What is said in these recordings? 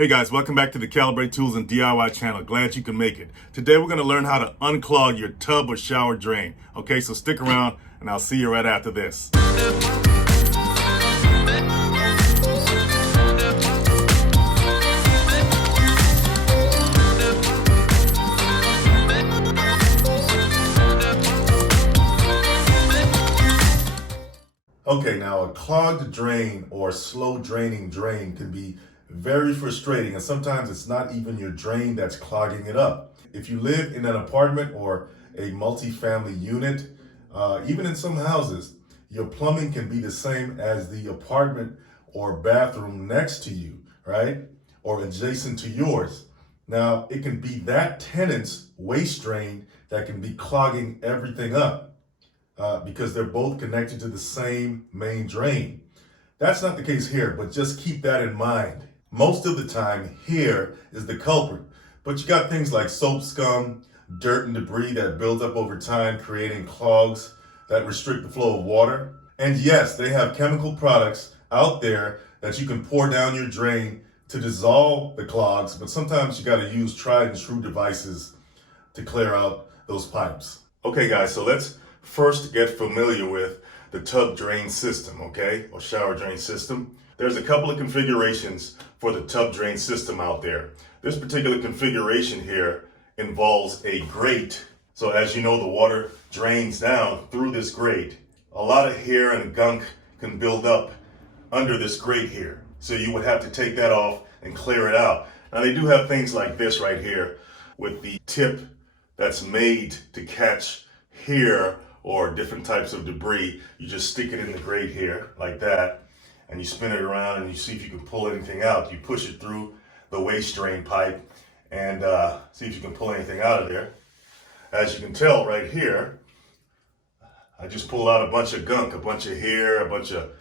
Hey guys, welcome back to the Calibrate Tools and DIY channel. Glad you can make it. Today we're going to learn how to unclog your tub or shower drain. Okay, so stick around and I'll see you right after this. Okay, now a clogged drain or slow draining drain can be very frustrating, and sometimes it's not even your drain that's clogging it up. If you live in an apartment or a multi-family unit, even in some houses, your plumbing can be the same as the apartment or bathroom next to you, right? Or adjacent to yours. Now, it can be that tenant's waste drain that can be clogging everything up because they're both connected to the same main drain. That's not the case here, but just keep that in mind. Most of the time, here is the culprit, but you got things like soap scum, dirt and debris that build up over time, creating clogs that restrict the flow of water. And yes, they have chemical products out there that you can pour down your drain to dissolve the clogs, but sometimes you got to use tried and true devices to clear out those pipes. Okay guys, so let's first get familiar with the tub drain system, okay, or shower drain system. There's a couple of configurations for the tub drain system out there. This particular configuration here involves a grate. So as you know, the water drains down through this grate. A lot of hair and gunk can build up under this grate here. So you would have to take that off and clear it out. Now they do have things like this right here with the tip that's made to catch hair or different types of debris. You just stick it in the grate here like that, and you spin it around and you see if you can pull anything out. You push it through the waste drain pipe and see if you can pull anything out of there. As you can tell right here, I just pulled out a bunch of gunk, a bunch of hair, a bunch of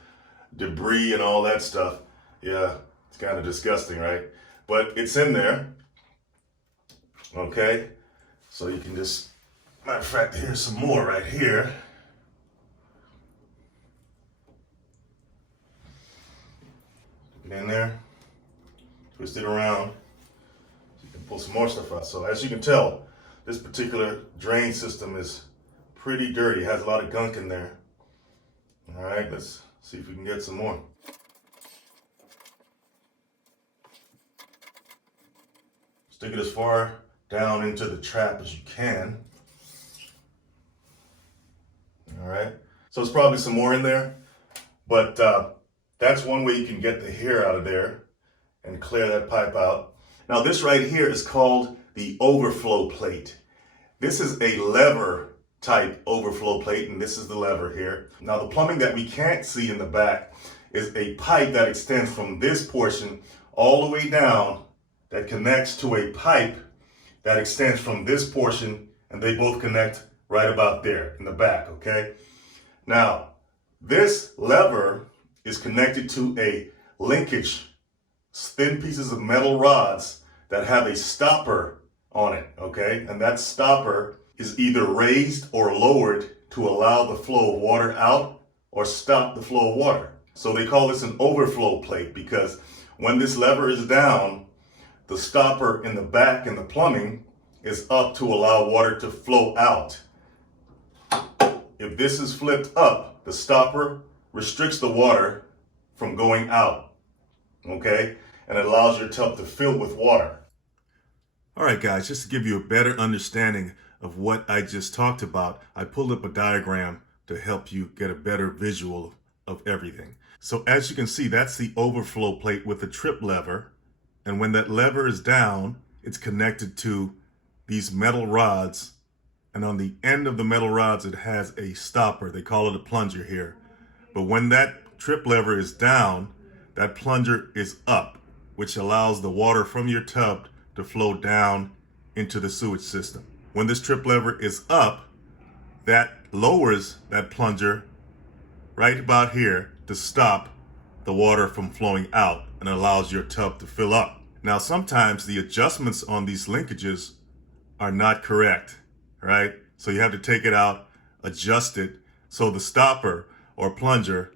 debris and all that stuff. Yeah, it's kind of disgusting, right? But it's in there, okay? So you can just, matter of fact, here's some more right here. In there, twist it around so you can pull some more stuff out. So as you can tell, this particular drain system is pretty dirty. It has a lot of gunk in there. All right, let's see if we can get some more. Stick it as far down into the trap as you can. All right, so there's probably some more in there, but that's one way you can get the hair out of there and clear that pipe out. Now this right here is called the overflow plate. This is a lever type overflow plate, and this is the lever here. Now the plumbing that we can't see in the back is a pipe that extends from this portion all the way down that connects to a pipe that extends from this portion, and they both connect right about there in the back, okay? Now, this lever is connected to a linkage, thin pieces of metal rods that have a stopper on it, okay? And that stopper is either raised or lowered to allow the flow of water out or stop the flow of water. So they call this an overflow plate because when this lever is down, the stopper in the back in the plumbing is up to allow water to flow out. If this is flipped up, the stopper restricts the water from going out, okay? And it allows your tub to fill with water. All right, guys, just to give you a better understanding of what I just talked about, I pulled up a diagram to help you get a better visual of everything. So as you can see, that's the overflow plate with the trip lever. And when that lever is down, it's connected to these metal rods. And on the end of the metal rods, it has a stopper. They call it a plunger here. But when that trip lever is down, that plunger is up, which allows the water from your tub to flow down into the sewage system. When this trip lever is up, that lowers that plunger right about here to stop the water from flowing out and allows your tub to fill up. Now, sometimes the adjustments on these linkages are not correct, right? So you have to take it out, adjust it, so the stopper or plunger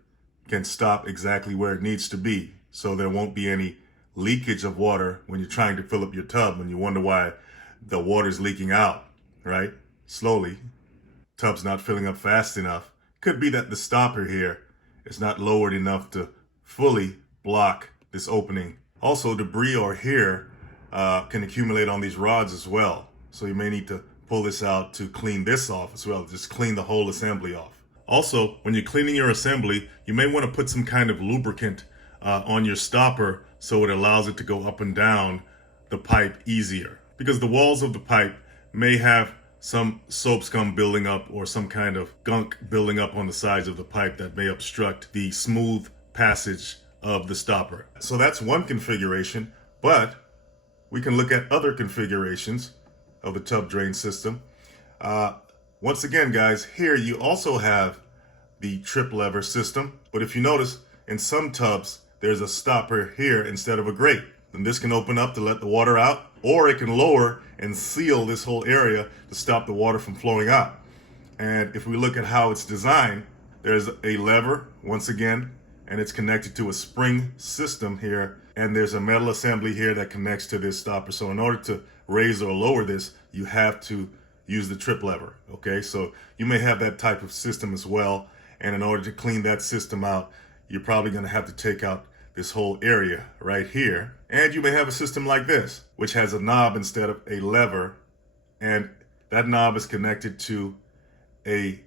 can stop exactly where it needs to be. So there won't be any leakage of water when you're trying to fill up your tub, when you wonder why the water's leaking out, right? Slowly. Tub's not filling up fast enough. Could be that the stopper here is not lowered enough to fully block this opening. Also, debris or hair can accumulate on these rods as well. So you may need to pull this out to clean this off as well. Just clean the whole assembly off. Also, when you're cleaning your assembly, you may want to put some kind of lubricant on your stopper so it allows it to go up and down the pipe easier. Because the walls of the pipe may have some soap scum building up or some kind of gunk building up on the sides of the pipe that may obstruct the smooth passage of the stopper. So that's one configuration, but we can look at other configurations of the tub drain system. Once again, guys, here you also have the trip lever system, but if you notice, in some tubs, there's a stopper here instead of a grate. And this can open up to let the water out, or it can lower and seal this whole area to stop the water from flowing out. And if we look at how it's designed, there's a lever, once again, and it's connected to a spring system here, and there's a metal assembly here that connects to this stopper. So in order to raise or lower this, you have to use the trip lever, okay? So you may have that type of system as well, and in order to clean that system out, you're probably gonna have to take out this whole area right here. And you may have a system like this, which has a knob instead of a lever, and that knob is connected to a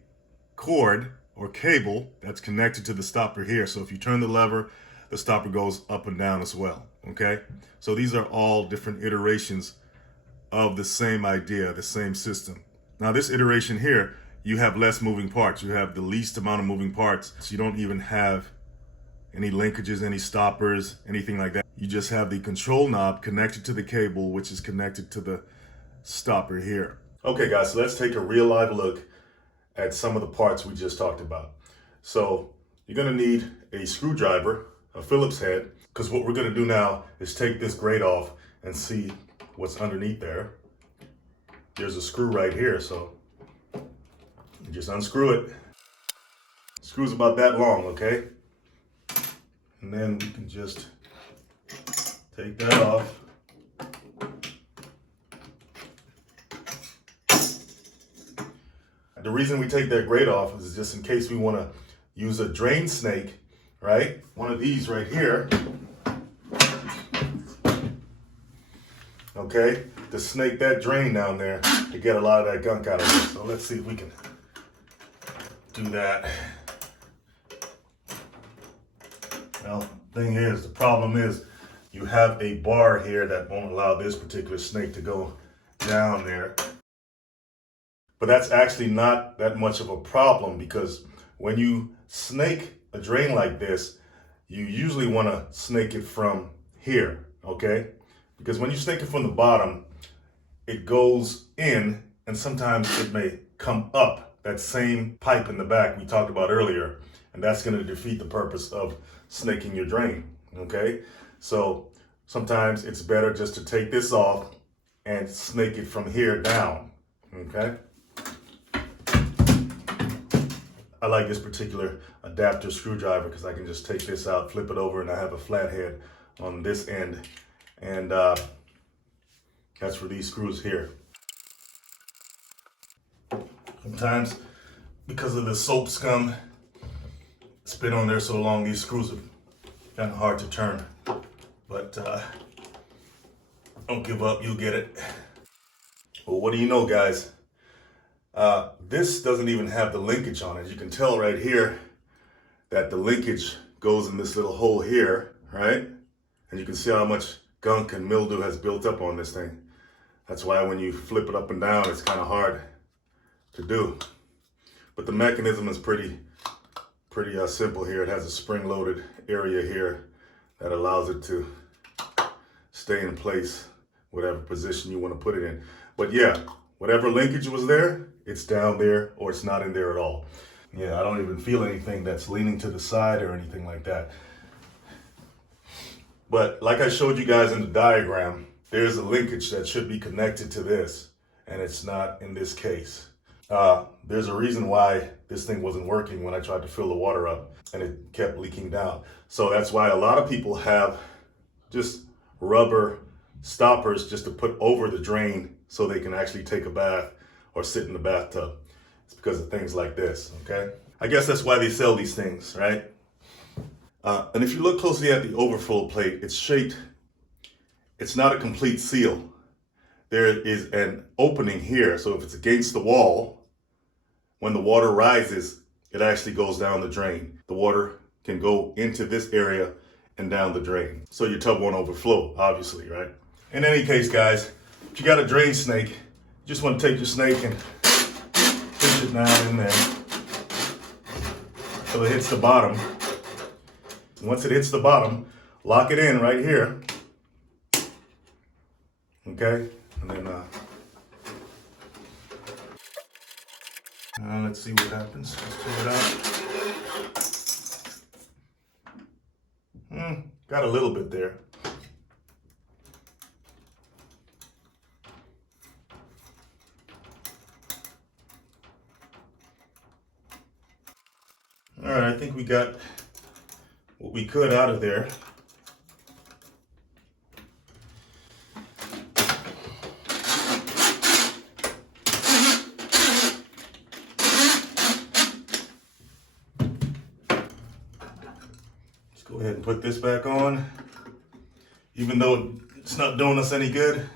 cord or cable that's connected to the stopper here. So if you turn the lever, the stopper goes up and down as well, okay? So these are all different iterations of the same idea, the same system. Now this iteration here, you have less moving parts. You have the least amount of moving parts. So you don't even have any linkages, any stoppers, anything like that. You just have the control knob connected to the cable, which is connected to the stopper here. Okay guys, so let's take a real live look at some of the parts we just talked about. So you're gonna need a screwdriver, a Phillips head, because what we're gonna do now is take this grate off and see what's underneath there. There's a screw right here, so you just unscrew it. Screw's about that long, okay? And then we can just take that off. The reason we take that grate off is just in case we want to use a drain snake, right? One of these right here. Okay, to snake that drain down there to get a lot of that gunk out of it. So let's see if we can do that. Well, the problem is you have a bar here that won't allow this particular snake to go down there. But that's actually not that much of a problem, because when you snake a drain like this, you usually want to snake it from here, okay? Because when you snake it from the bottom, it goes in, and sometimes it may come up that same pipe in the back we talked about earlier, and that's going to defeat the purpose of snaking your drain, okay? So sometimes it's better just to take this off and snake it from here down, okay? I like this particular adapter screwdriver because I can just take this out, flip it over, and I have a flathead on this end. And that's for these screws here. Sometimes, because of the soap scum, it's been on there so long, these screws are kind of hard to turn. But don't give up, you'll get it. Well, what do you know, guys? This doesn't even have the linkage on it. You can tell right here that the linkage goes in this little hole here, right? And you can see how much gunk and mildew has built up on this thing. That's why when you flip it up and down, it's kind of hard to do. But the mechanism is pretty simple here. It has a spring-loaded area here that allows it to stay in place, whatever position you want to put it in. But yeah, whatever linkage was there, it's down there, or it's not in there at all. Yeah, I don't even feel anything that's leaning to the side or anything like that. But like I showed you guys in the diagram, there's a linkage that should be connected to this, and it's not in this case. There's a reason why this thing wasn't working when I tried to fill the water up, and it kept leaking down. So that's why a lot of people have just rubber stoppers just to put over the drain so they can actually take a bath or sit in the bathtub. It's because of things like this, okay? I guess that's why they sell these things, right? And if you look closely at the overflow plate, it's shaped, it's not a complete seal. There is an opening here, so if it's against the wall, when the water rises, it actually goes down the drain. The water can go into this area and down the drain. So your tub won't overflow, obviously, right? In any case, guys, if you got a drain snake, you just want to take your snake and push it down in there till it hits the bottom. Once it hits the bottom, lock it in right here. Okay? And then, let's see what happens. Let's pull it out. Got a little bit there. All right, I think we got what we could out of there. Let's go ahead and put this back on, even though it's not doing us any good.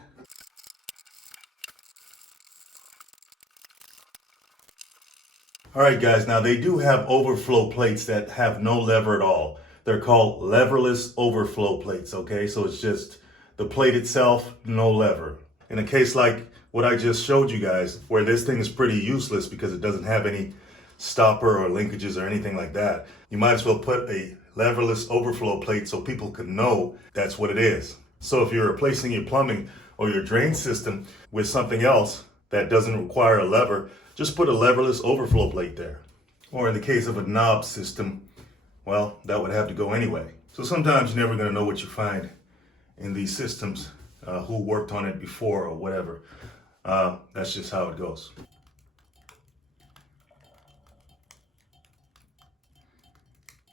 All right, guys, now they do have overflow plates that have no lever at all. They're called leverless overflow plates, okay? So it's just the plate itself, no lever. In a case like what I just showed you guys, where this thing is pretty useless because it doesn't have any stopper or linkages or anything like that, you might as well put a leverless overflow plate so people can know that's what it is. So if you're replacing your plumbing or your drain system with something else that doesn't require a lever, just put a leverless overflow plate there. Or in the case of a knob system, well, that would have to go anyway. So sometimes you're never going to know what you find in these systems, who worked on it before or whatever. That's just how it goes.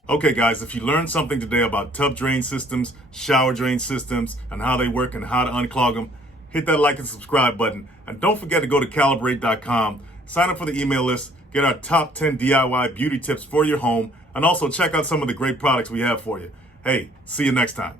Okay, guys, if you learned something today about tub drain systems, shower drain systems, and how they work and how to unclog them, hit that like and subscribe button. And don't forget to go to calibrate.com, sign up for the email list, get our top 10 DIY beauty tips for your home, and also check out some of the great products we have for you. Hey, see you next time.